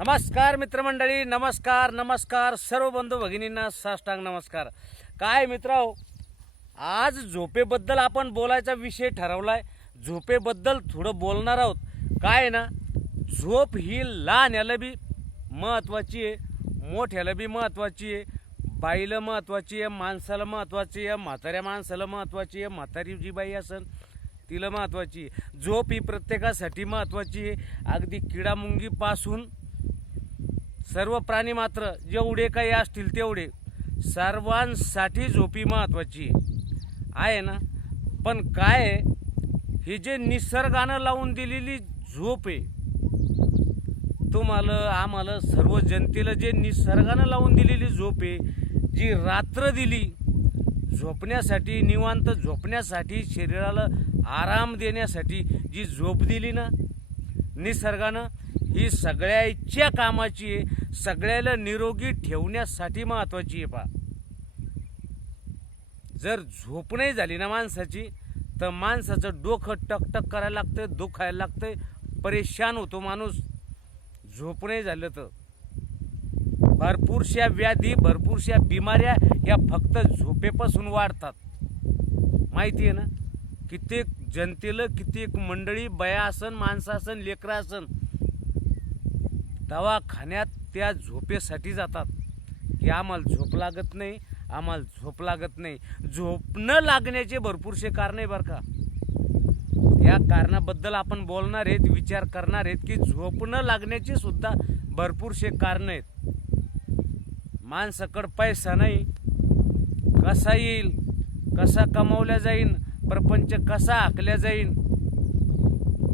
नमस्कार मित्रमंडळी, नमस्कार सर्व बंधू भगिनींना साष्टांग नमस्कार। काय मित्रांनो, आज झोपेबद्दल आपण बोलायचा विषय ठरवलाय। झोपेबद्दल थोडं बोलणार आहोत। काय ना, झोप ही लहान्याला बी महत्त्वाची आहे, मोठ्याला बी महत्त्वाची आहे, बाईला महत्त्वाची आहे, माणसाला महत्त्वाची आहे, म्हाताऱ्या माणसाला महत्त्वाची आहे, म्हातारी जी बाई असन तिला महत्त्वाची आहे। झोप ही प्रत्येकासाठी महत्त्वाची आहे। अगदी किडामुंगीपासून सर्व प्राणी मात्र जेवढे काही असतील तेवढे सर्वांसाठी झोपी महत्त्वाची आहे ना। पण काय आहे, ही जे निसर्गानं लावून दिलेली झोप आहे, तुम्हाला आम्हाला सर्व जनतेला जे निसर्गानं लावून दिलेली झोप आहे, जी रात्र दिली झोपण्यासाठी, निवांत झोपण्यासाठी, शरीराला आराम देण्यासाठी जी झोप दिली ना निसर्गानं, ही सगळ्याच्या कामाची आहे, सगळ्याला निरोगी ठेवण्यासाठी महत्त्वाची आहे। पा जर झोप नाही झाली ना माणसाची, तर माणसाचं डोकं टकटक करायला लागतं, दुखायला लागतं, परेशान होतो माणूस। झोप नाही झालं तर भरपूरशा व्याधी, भरपूरशा बिमाऱ्या या फक्त झोपेपासून वाढतात, माहिती आहे ना। कित्येक जनतेला, कित्येक मंडळी, बाया असन, माणसं असन, लेकरं असन, दवाखान्यात त्या झोपेसाठी जातात की आम्हाला झोप लागत नाही, आम्हाला झोप लागत नाही। झोप न लागण्याचे भरपूरसे कारण आहे बरं का। या कारणाबद्दल आपण बोलणार आहेत, विचार करणार आहेत की झोप न लागण्याचे सुद्धा भरपूरसे कारण आहेत। माणसाकडे पैसा नाही, कसा येईल, कसा कमावला जाईल, प्रपंच कसा हाकल्या जाईल,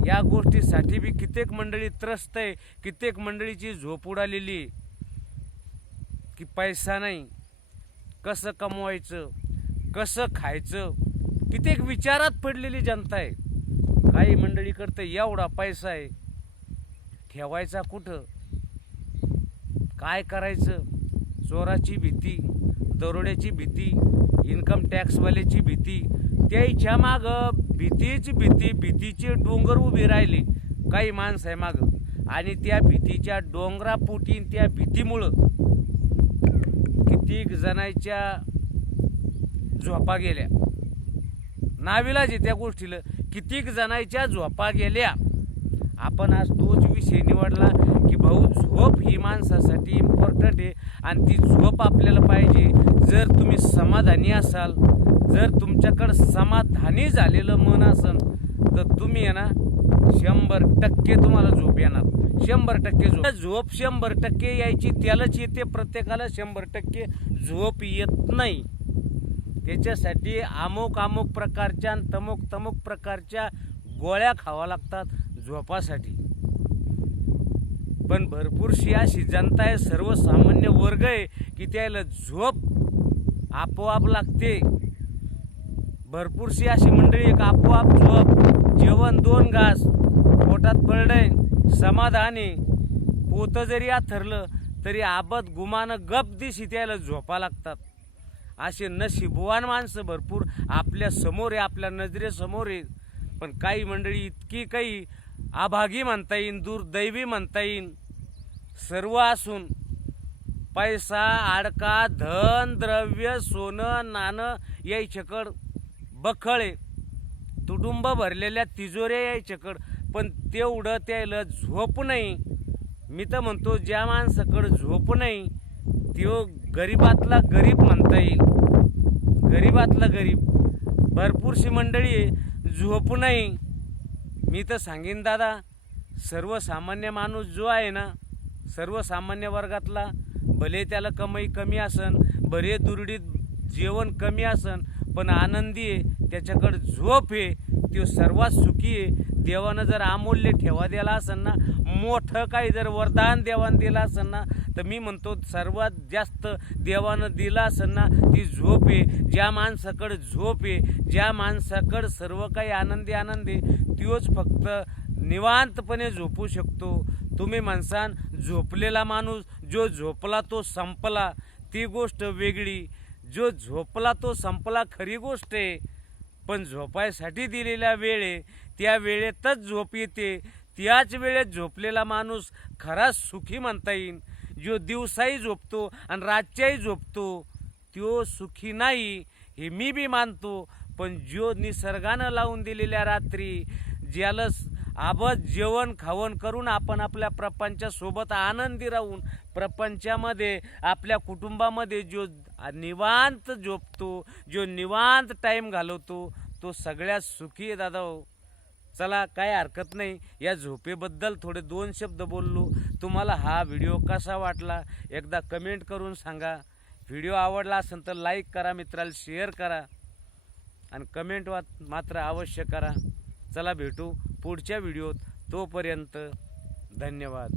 या गोष्टीसाठी बी कित्येक मंडळी त्रस्त आहे। कित्येक मंडळीची झोप उडालेली की पैसा नाही, कसं कमवायचं, कसं खायचं, कित्येक विचारात पडलेली जनता आहे। काही मंडळी करते एवढा पैसा आहे, ठेवायचा कुठं, काय करायचं, चोराची भीती, दरोड्याची भीती, इन्कम टॅक्सवाल्याची भीती, त्याच्या मागं भीतीचे डोंगर उभे राहिले काही माणसं आहे मागं। आणि त्या भीतीच्या डोंगरापोटी, त्या भीतीमुळं कित्येक जणांच्या झोपा गेल्या, नाविलाज त्या गोष्टीला कित्येक जणांच्या झोपा गेल्या। आपण आज तोच विषय निवडला की भाऊ, झोप ही माणसासाठी इम्पॉर्टंट आहे आणि ती झोप आपल्याला पाहिजे। जर तुम्ही समाधानी असाल, जर तुमच्याकडं समाधानी झालेलं मन असेल, तर तुम्ही आहे ना 100% तुम्हाला झोप येणार, 100% झोप 100% यायची त्यालाच येते, प्रत्येकाला 100% झोप येत नाही। त्याच्यासाठी अमुक प्रकारच्या आणि तमुक प्रकारच्या गोळ्या खावा लागतात झोपासाठी। पण भरपूरशी अशी जनता आहे, सर्वसामान्य वर्ग आहे की त्याला झोप आपोआप लागते। भरपूरशी अशी मंडळी एक आपोआप झोप, जेवण 2 घास पोटात पडलंय, समाधानी, पोतं जरी आथरलं तरी आबद गुमानं गप दिशी त्याला झोपा लागतात। असे नशीबवान माणसं भरपूर आपल्या समोर आहे, आपल्या नजरेसमोर आहे। पण काही मंडळी इतकी काही अभागी म्हणता येईल, दुर्दैवी म्हणता येईल, सर्व असून पैसा, आडका, धन, द्रव्य, सोनं, नाणं यायच्याकडं बखळे, तुडुंब भरलेल्या तिजोऱ्या यायच्याकडं, पण तेवढं त्याला झोप नाही। मी तर म्हणतो, ज्या माणसाकडं झोप नाही तो गरीबातला गरीब म्हणता येईल, गरीबातला गरीब। भरपूरशी मंडळी झोप नाही। मी तर सांगेन दादा, सर्वसामान्य माणूस जो आहे ना, सर्वसामान्य वर्गातला, भले त्याला कमाई कमी असन, भले दुरडीत जेवण कमी असन, पण आनंदी आहे, त्याच्याकडे झोप आहे, तो सर्वात सुखी आहे। देवानं जर अमूल्य ठेवा दिला असेल ना, मोठं काही जर वरदान देवानं दिलं असेल ना, तर मी म्हणतो सर्वात जास्त देवानं दिलं असेल ना ती झोप आहे। ज्या माणसाकडे झोप आहे, ज्या माणसाकडे सर्व काही आनंदी आहे, तोच फक्त निवांतपणे झोपू शकतो। तुम्ही म्हणसान झोपलेला माणूस, जो झोपला तो संपला, ती गोष्ट वेगळी। जो झोपला तो संपला खरी गोष्ट आहे, पण झोपायसाठी दिलेला वेळ आहे, त्या वेळेतच झोप येते, त्याच वेळेत झोपलेला माणूस खराच सुखी म्हणता येईल. जो दिवसाही झोपतो आणि रातच्याही झोपतो तो सुखी नाही हे मी बी मानतो. पण जो निसर्गानं लावून दिलेल्या रात्री ज्याला आबद जेवण खावण करून आपण आपल्या प्रपंचासोबत आनंदी राहून प्रपंचामध्ये आपल्या कुटुंबामध्ये जो निवांत झोपतो, जो निवांत टाईम घालवतो तो सगळ्यात सुखी आहे दादा हो. चला काय हरकत नाही, या झोपेबद्दल थोडे 2 शब्द बोललो. तुम्हाला हा व्हिडिओ कसा वाटला एकदा कमेंट करून सांगा. व्हिडिओ आवडला असेल तर लाईक करा, मित्राला शेअर करा आणि कमेंट मात्र अवश्य करा. चला भेटू पुढच्या व्हिडिओत. तोपर्यंत धन्यवाद.